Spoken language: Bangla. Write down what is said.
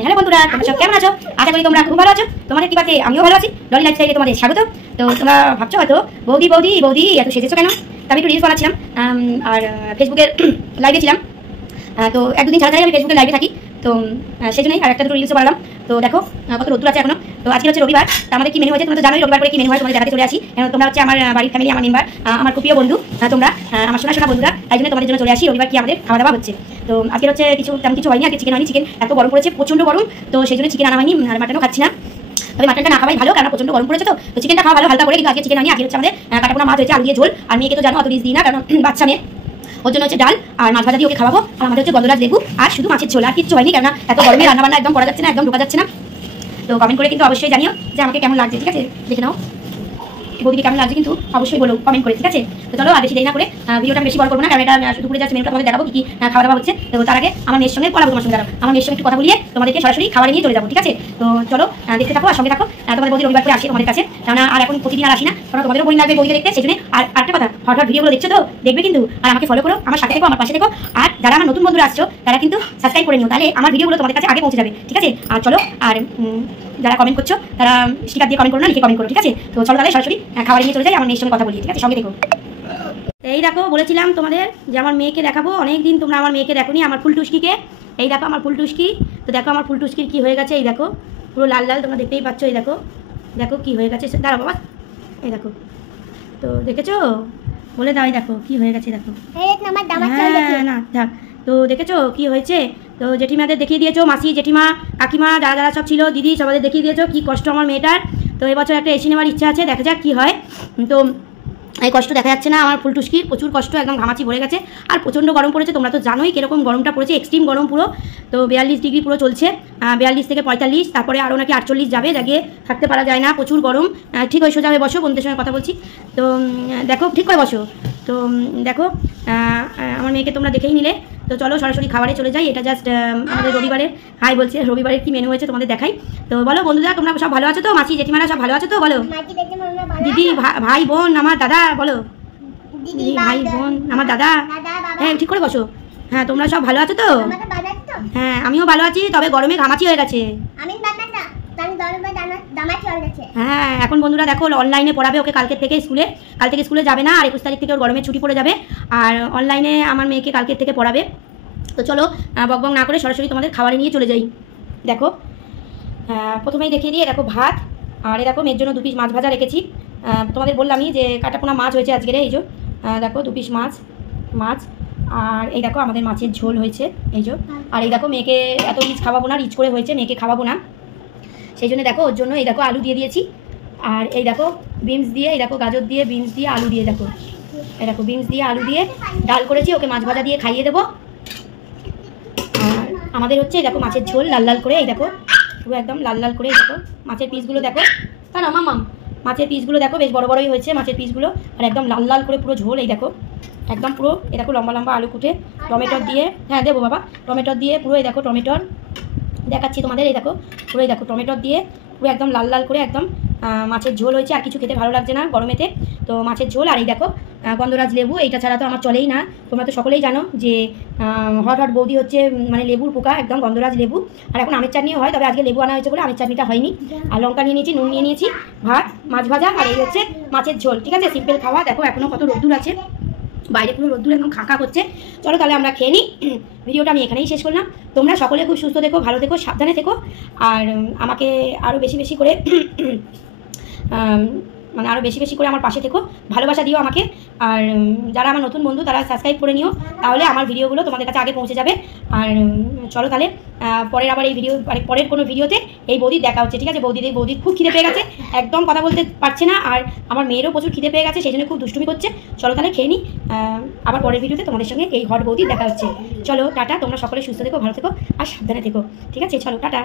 হ্যালো বন্ধুরা, তোমরা সব কেমন আছো? আশা করি তোমরা খুব ভালো আছো। তোমাদের কৃপাতে আমিও ভালো আছি। ডলি লাইফস্টাইলে তোমাদের স্বাগত। তো তোমরা ভাবছো হয়তো বৌদি বৌদি বৌদি এত সেজেছো কেন? আমি একটু রিলস বানাচ্ছিলাম আর ফেসবুকের লাইভে ছিলাম। তো এক দুদিন ছাড়া আমি ফেসবুকে লাইভে থাকি, তো সেই জন্যই আর একটা দুটো রিলসও বানালাম। তো দেখো কত রোদ্দুর আছে এখনো। তো আজকে হচ্ছে রবিবার, তো আমাদের কি মেনু হয়েছে তোমরা তো জানোই। রবিবার করে কি মেনু হয় তোমাদের দেখাতে চলে আসি। তোমরা হচ্ছে আমার বাড়ির ফ্যামিলি, আমার মেম্বার, আমার খুব প্রিয় বন্ধু, তোমরা আমার শোনা শোনা বন্ধুরা, তাই জন্য তোমাদের জন্য চলে আসি রবিবার কি আমাদের খাওয়া দাওয়া হচ্ছে। তো আজকে হচ্ছে তেমন কিছু হয়নি, আজকে চিকেন হয়নি। চিকেন এত গরম পড়েছে, প্রচণ্ড গরম, তো সেই জন্য চিকেন আনা হয়নি। আর মাটনও খাচ্ছি না, তবে মাটনটা না খাওয়াই ভালো, কারণ প্রচণ্ড গরম পড়েছে। তো চিকেনটা খাওয়া ভালো হালকা করে, কিন্তু আজকে চিকেন হয়নি। আজকে হচ্ছে আমাদের কাটাপোনা মাছ হয়েছে, আলু দিয়ে ঝোল। আর মেয়েকে তো জানো অত রিচ দিই না, কারণ বাচ্চা মেয়ে, ওর জন্য হচ্ছে ডাল আর মাছ ভাজা দিয়ে ওকে খাওয়াবো। আর আমাদের হচ্ছে গন্ধরাজ লেবু আর শুধু মাছের ঝোল, আর কিচ্ছু হয়নি, কেননা এত গরমে রান্নাবান্না একদম করা যাচ্ছে না, একদম ঢোকা যাচ্ছে না। তো কমেন্ট করে কিন্তু অবশ্যই জানিও যে আমাকে কেমন লাগছে, ঠিক আছে? দেখে নাও বৌদিকে কেমন লাগছে, কিন্তু অবশ্যই বলো কমেন্ট করে, ঠিক আছে? তো চলো আর বেশি দেরি না করে ভিডিওটা বেশি বড় করবো না, কারণ এটা দুপুরে যাচ্ছে মেনুটা তোমাদের দেখাবো কি খাওয়া দাওয়া হচ্ছে। তো তার আগে আমার মেয়ের সঙ্গে পড়াবো, তোমার সঙ্গে দাঁড়াবো, আমার মেয়ের সঙ্গে একটু কথা বলিয়ে তোমাদেরকে সরাসরি খাবার নিয়ে চলে যাবো, ঠিক আছে? তো চলো দেখতে থাকো আর সঙ্গে থাকো। তোমাদের বৌদি রবিবার করে আসি তোমাদের কাছে, কারণ আর এখন প্রতিদিন আর আসি না, কারণ তোমাদেরও বোরিং লাগবে বৌদিকে দেখতে। সেই জন্য আর একটা কথা, হট ভিডিওগুলো দেখছো তো দেখবে কিন্তু, আর আমাকে ফলো করো, আমার সাথে থেকো, আমার পাশে থেকো। আর যারা আমার নতুন বন্ধুরা আসছো তারা কিন্তু সাবস্ক্রাইব করে নিও, তাহলে আমার ভিডিওগুলো তোমাদের কাছে আগে পৌঁছে যাবে, ঠিক আছে? আর চলো, আর যারা কমেন্ট করছো তারা স্টিকার দিয়ে কমেন্ট করো না, লিখে কমেন্ট করো, ঠিক আছে? তো চলো তাহলে সরাসরি খাবার নিয়ে চলে যাই, আমার মেয়ের সঙ্গে কথা বলি, ঠিক আছে? সঙ্গে দেখো। এই দেখো বলেছিলাম তোমাদের যে আমার মেয়েকে দেখাবো, অনেকদিন তোমরা আমার মেয়েকে দেখোনি, আমার ফুলটুসকিকে। এই দেখো আমার ফুলটুসকি। তো দেখো আমার ফুলটুসকির কী হয়ে গেছে, এই দেখো পুরো লাল লাল, তোমরা দেখতেই পাচ্ছ। এই দেখো দেখো কী হয়ে গেছে, দাঁড়াও বাবা, এই দেখো। তো দেখেছো, বলে দাও, এই দেখো কী হয়ে গেছে, দেখো। হ্যাঁ না থাক। তো দেখেছো কী হয়েছে? তো জেঠিমাদের দেখিয়ে দিয়েছো, মাসি জেঠিমা কাকিমা যারা যারা সব ছিল, দিদি সবাদের দেখিয়ে দিয়েছো কী কষ্ট আমার মেয়েটার। তো এবছর একটা এসি নেওয়ার ইচ্ছা আছে, দেখা যাক কী হয়। তো এই কষ্ট দেখা যাচ্ছে না আমার ফুলটুসকির, প্রচুর কষ্ট, একদম ঘামাচি ভরে গেছে। আর প্রচণ্ড গরম পড়েছে, তোমরা তো জানোই কীরকম গরমটা পড়েছে, এক্সট্রিম গরম পুরো। তো 42 ডিগ্রি পুরো চলছে, 42 থেকে 45, তারপরে আরও নাকি 48 যাবে, জাগিয়ে থাকতে পারা যায় না, প্রচুর গরম। ঠিক ওই সোজা হয়ে বসো, বন্ধুদের সঙ্গে কথা বলছি। তো দেখো ঠিক করে বসো। তো দেখো আমার মেয়েকে তোমরা দেখেই নিলে। তো চলো সরাসরি খাবারে চলে যাই। এটা জাস্ট আমাদের রবিবারের, হাই বলছি, রবিবারের কি মেনু হয়েছে তোমাদের দেখাই। তো বলো বন্ধুরা, তোমরা সব ভালো আছো তো? মাসি জেঠিমারা সব ভালো আছো তো? বলো দিদি ভাই বোন আমার দাদা, বলো দিদি ভাই বোন আমার দাদা। হ্যাঁ ঠিক করে বসো। হ্যাঁ তোমরা সব ভালো আছো তো? হ্যাঁ আমিও ভালো আছি, তবে গরমে ঘামাচি হয়ে গেছে। হ্যাঁ এখন বন্ধুরা দেখো অনলাইনে পড়াবে ওকে কালকের থেকে স্কুলে, কাল থেকে স্কুলে যাবে না, আর 21 তারিখ থেকে ওর গরমের ছুটি পড়ে যাবে, আর অনলাইনে আমার মেয়েকে কালকের থেকে পড়াবে। তো চলো বকবক না করে সরাসরি তোমাদের খাবারে নিয়ে চলে যাই। দেখো প্রথমেই দেখিয়ে দিয়ে দেখো ভাত, আর এই দেখো মেয়ের জন্য 2 পিস মাছ ভাজা রেখেছি। তোমাদের বললামই যে কাটাপোনা মাছ হয়েছে আজকের, এই যে দেখো 2 পিস মাছ। আর এই দেখো আমাদের মাছের ঝোল হয়েছে, এই যে। আর এই দেখো মেয়েকে এত রিচ খাওয়াবো না, রিচ করে হয়েছে, মেয়েকে খাওয়াবো না, সেই জন্য দেখো ওর জন্য এই দেখো আলু দিয়ে দিয়েছি। আর এই দেখো বিনস দিয়ে, এই দেখো গাজর দিয়ে, বিনস দিয়ে, আলু দিয়ে, দেখো এই দেখো বিনস দিয়ে আলু দিয়ে ডাল করেছি, ওকে মাছ ভাজা দিয়ে খাইয়ে দেবো। আর আমাদের হচ্ছে এই দেখো মাছের ঝোল লাল লাল করে, এই দেখো পুরো একদম লাল লাল করে। এই দেখো মাছের পিসগুলো দেখো, তা না মামাম, মাছের পিসগুলো দেখো বেশ বড় বড়ই হয়েছে মাছের পিসগুলো, আর একদম লাল লাল করে পুরো ঝোল। এই দেখো একদম পুরো, এই দেখো লম্বা লম্বা আলু কুটে টমেটোর দিয়ে, হ্যাঁ দেবো বাবা, টমেটোর দিয়ে পুরো, এই দেখো টমেটোর দেখাচ্ছি তোমাদের, এই দেখো পুরো, এই দেখো টমেটোর দিয়ে পুরো একদম লাল লাল করে একদম মাছের ঝোল হয়েছে। আর কিছু খেতে ভালো লাগছে না গরমেতে, তো মাছের ঝোল। আর এই দেখো গন্ধরাজ লেবু, এইটা ছাড়া তো আমার চলেই না। তোমরা তো সকলেই জানো যে হট বৌদি হচ্ছে মানে লেবুর পোকা, একদম গন্ধরাজ লেবু। আর এখন আমের চাটনিও হয়, তবে আজকে লেবু আনা হয়েছে বলে আমের চাটনিটা হয়নি। আর লঙ্কা নিয়ে নিয়েছি, নুন নিয়ে নিয়েছি, ভাত মাছ ভাজা, আর এই হচ্ছে মাছের ঝোল, ঠিক আছে? সিম্পল খাওয়া। দেখো এখনও কত রোদ্দুর আছে, বাইরে পুরো রোদ্দুর একদম খাঁকা করছে। চলো তাহলে আমরা খেয়ে নিই। ভিডিওটা আমি এখানেই শেষ করলাম। তোমরা সকলে খুব সুস্থ থেকো, ভালো থেকো, সাবধানে থেকো। আর আমাকে আরও বেশি বেশি করে মানে আরও বেশি বেশি করে আমার পাশে থেকো, ভালোবাসা দিও আমাকে। আর যারা আমার নতুন বন্ধু তারা সাবস্ক্রাইব করে নিও, তাহলে আমার ভিডিওগুলো তোমাদের কাছে আগে পৌঁছে যাবে। আর চলো তাহলে পরের আবার এই ভিডিও, মানে পরের কোনো ভিডিওতে এই বৌদির দেখা হচ্ছে, ঠিক আছে? বৌদির খুব খিদে পেয়ে গেছে, একদম কথা বলতে পারছে না। আর আমার মেয়েরও প্রচুর খিদে পেয়ে গেছে, সেই জন্য খুব দুষ্টুমি করছে। চলো তাহলে খেয়ে নিই, আবার পরের ভিডিওতে তোমাদের সঙ্গে এই হট বৌদির দেখা হচ্ছে। চলো টাটা, তোমরা সকলে সুস্থ থেকো, ভালো থেকো আর সাবধানে থেকো, ঠিক আছে? চলো টাটা।